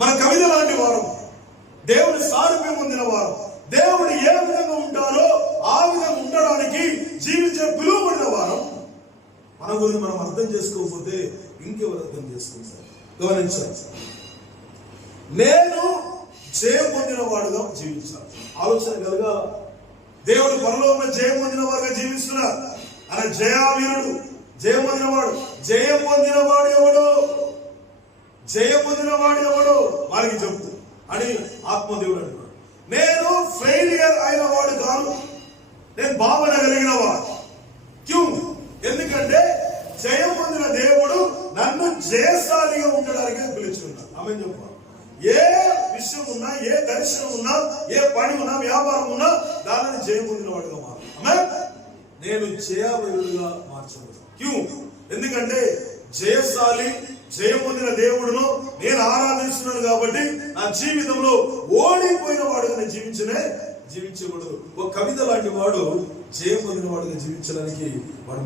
మన కవిత లాంటి వారు. దేవుని సారూప్యం పొందిన వారు. దేవుడు ఏ విధంగా ఉంటారో ఆ విధంగా ఉండడానికి జీవించే పిలువబడిన వారం. మన గురించి మనం అర్థం చేసుకోకపోతే ఇంకెవరు అర్థం చేసుకుంటారు గమనించాలి నేను జయం పొందిన వాడుగా జీవించాలి. ఆలోచన కలగా దేవుడు పరలోకంలో జయం పొందిన వాడుగా జీవిస్తున్నారు. అలా జయావీరుడు. జయం పొందినవాడు జయం పొందిన వాడు ఎవడు? జయ పొందిన వాడు ఎవడు వారికి చెబుతూ అని ఆత్మదేవుడు అంటున్నాడు. నేను ఫెయిలియర్ అయిన వాడు కాను. నేను భావన కలిగిన వాడు క్యూ? ఎందుకంటే జయం పొందిన దేవుడు నన్ను జయశాలిగా ఉండడానికి పిలుచుకున్నాడు. ఆమె చెప్ప. ఏ విషయం ఉన్నా ఏ దర్శనం ఉన్నా ఏ పని ఉన్నా వ్యాపారం ఉన్నా దానిని జయం పొందిన వాడుగా మారు నేను జయవరుడుగా మార్చబడు క్యూ? ఎందుకంటే జయశాలి జయం పొందిన దేవుడును నేను ఆరాధిస్తున్నాను కాబట్టి నా జీవితంలో ఓడిపోయిన వాడుగా జీవించనే జీవించకూడదు. ఒక కవిత లాంటి వాడు జయం పొందిన వాడుగా జీవించడానికి వాడు